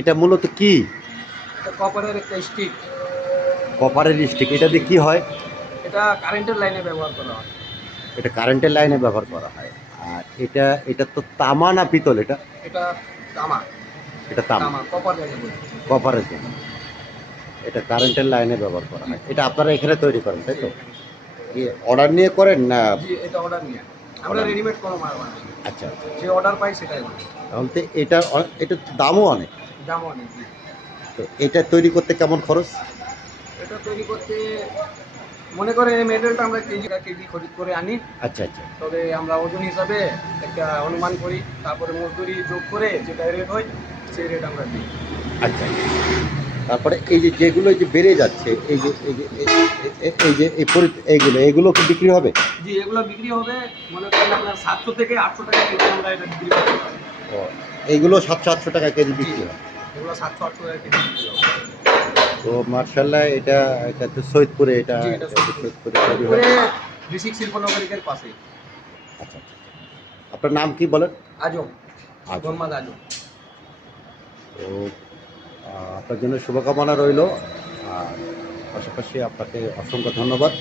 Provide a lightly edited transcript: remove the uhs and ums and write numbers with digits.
এটা মূলত কি? কপারের একটা স্টিক। কপারের স্টিক। এটা দিয়ে কি হয়? এটা কারেন্টের লাইনে ব্যবহার করা হয়। এটা কারেন্টের লাইনে ব্যবহার করা হয়। আর এটা তো তামা না পিতল? এটা তামা। এটা তামা। কপার যেটাকে বলে। কপারের জন্য এটা কারেন্টের লাইনে ব্যবহার করা হয়। এটা আপনারা এখানে তৈরি করেন, তাই তো? কি অর্ডার নিয়ে করেন না? জি, এটা অর্ডার নিয়ে। আমরা রেডিমেড কোনো মাল বানাই। আচ্ছা আচ্ছা। যে অর্ডার পাই সেটাই বানাই। তাহলে তো এটা দামও অনেক। দামও অনেক। তো এটা তৈরি করতে কেমন খরচ? এটা তৈরি করতে মনে করেন এই মেটেরিয়ালটা আমরা কেজি খরিদ করে আনি। আচ্ছা আচ্ছা। তবে আমরা ওজন হিসাবে একটা অনুমান করি, তারপরে মজদুরি যোগ করে যেটা রেট হয় সেই রেট আমরা দিই। আচ্ছা। তারপরে এই যেগুলো বেড়ে যাচ্ছে, এইগুলো কি বিক্রি হবে? জি, এগুলো বিক্রি হবে মনে করেন আপনার 700 থেকে 800 টাকা কেজি আমরা এটা বিক্রি করতে পারি। এইগুলো 700-800 টাকা কেজি বিক্রি হয়? এগুলো 700-800 টাকা কেজি বিক্রি হবে। তো মার্শাল্লাহ, এটা তো সৈয়দপুরে, এটা সৈয়দপুরে ঋষিক শিল্পনগরীর পাশে। আচ্ছা আচ্ছা। আপনার নাম কি বলেন? আজম, মোহাম্মদ আজম। তো আপনার জন্য শুভকামনা রইল। আর পাশাপাশি আপনাকে অসংখ্য ধন্যবাদ।